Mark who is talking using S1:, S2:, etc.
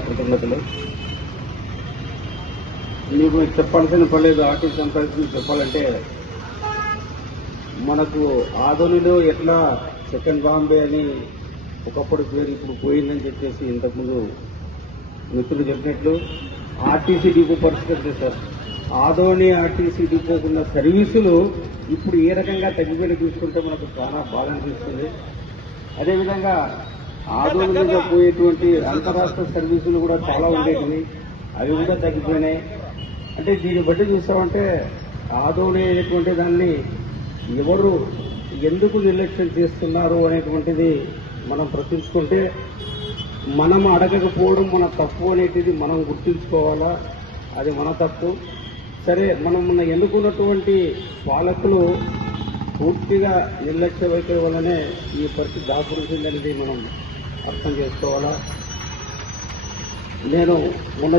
S1: కృతజ్ఞతలు నీకు చెప్పాల్సిన పర్లేదు ఆర్టీసీ ఎంప్లాయీస్ చెప్పాలంటే మనకు ఆదోనిలో ఎట్లా సెకండ్ బాంబే అని ఒకప్పుడు పేరు ఇప్పుడు పోయిందని చెప్పేసి ఇంతకుముందు మిత్రులు చెప్పినట్లు ఆర్టీసీ డిపో పరిస్థితి సార్ ఆదోని ఆర్టీసీ డిపోకున్న సర్వీసులు ఇప్పుడు ఏ రకంగా తగ్గిపోయి చూసుకుంటే మనకు చాలా బాధ అనిపిస్తుంది. అదేవిధంగా ఆధునికంగా పోయేటువంటి అంతరాష్ట్ర సర్వీసులు కూడా చాలా ఉండేటివి. అవి కూడా తగ్గిపోయినాయి. అంటే దీన్ని బట్టి చూస్తామంటే ఆదోని దాన్ని ఎవరు ఎందుకు నిర్లక్ష్యం చేస్తున్నారు అనేటువంటిది మనం ప్రశ్నించుకుంటే మనం అడగకపోవడం మన తప్పు అనేటిది మనం గుర్తుంచుకోవాలా? అది మన తప్పు. సరే మనం ఎన్నుకున్నటువంటి పాలకులు పూర్తిగా నిర్లక్ష్య వైఖరి వల్లనే ఈ పరిస్థితి దాపురుతుందనేది మనం అర్థం చేసుకోవాలా? నేను మొన్న